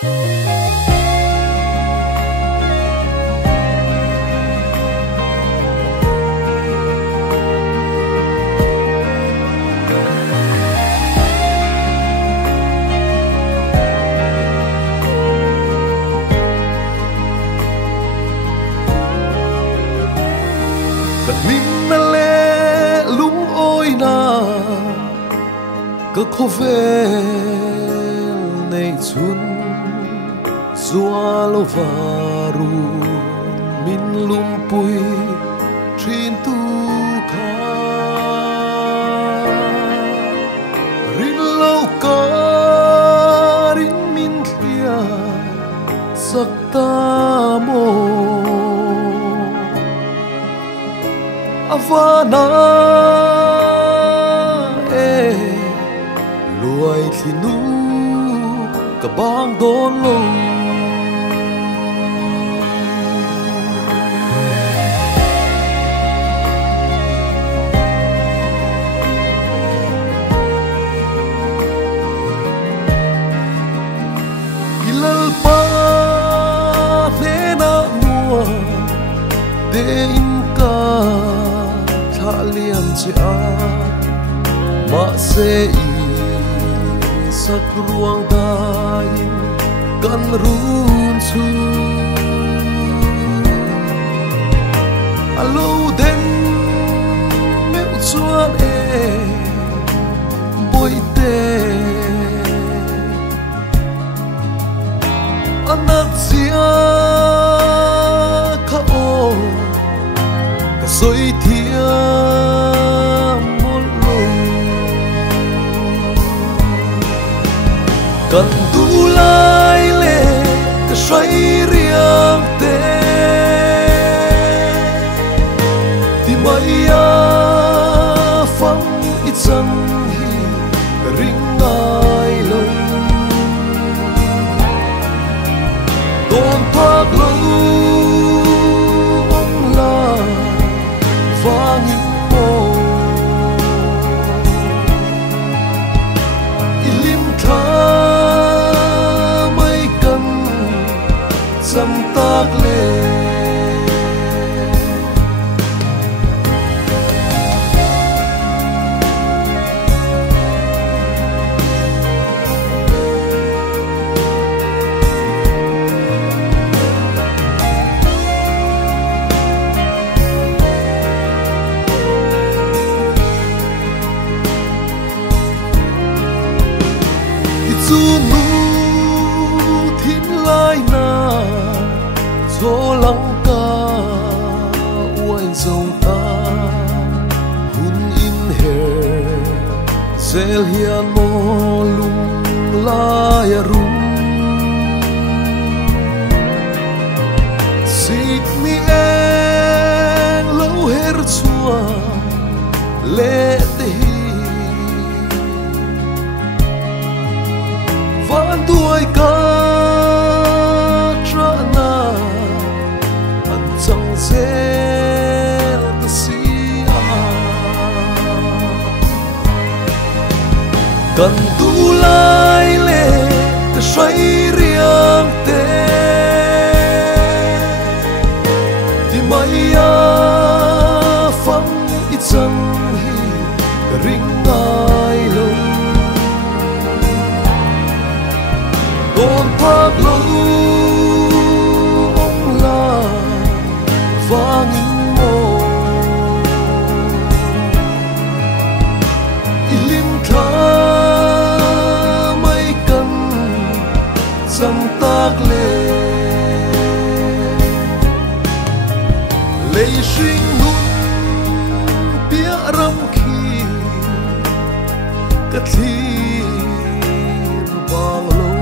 Lim na le lung oi na ka khovel nei chun zualo varu min lumpui thin tu kha rin lo ka rin min thia sakta mo avana luai thinu ka bang don lo ilal pa the na mua de in ka lian cha ma se i sak ruang dain kan run chu alo den me chuan boy te anat sia ka o ka soi thia cần tu lai lệ cái say riêng te thì mây phăng ít chân hi ring ai lâu đồn thoát lâu ông la vang những mồ ilim tha dâm tác lên gió lắng ca uai dầu ta hun in her zel hian mo lung lai rum sit ni en lo her chua le te hi van tuai ka cần tu lai lệ cái say riêng te thì mây phăng ít chân hi ring ai lâu đồn thoát lâu ông la vang in mồ ilim tha dâm tác lên lệ sinh nun bia ram khi cất thi vàng lâu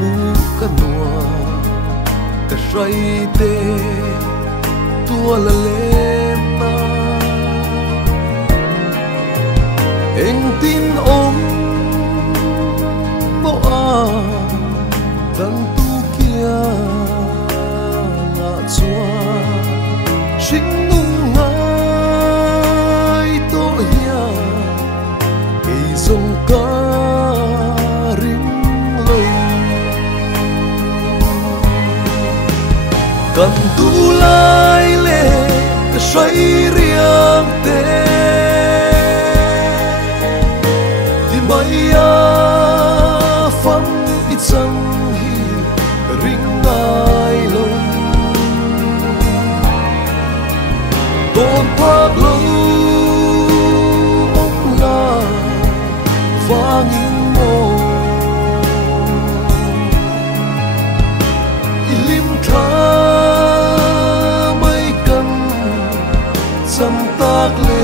mu căn nua cái say tê tua là lên na anh tin ôm dan tu kia ngã chua sinh nung ngai to ya ei sông ca ring lâu cần tu lai lệ cái xoay riêng tê thì bây giờ phân ít sang hi ring ai lông tôn thoát lâu ông là vang in mô ilim tha mấy cần dăm tác lên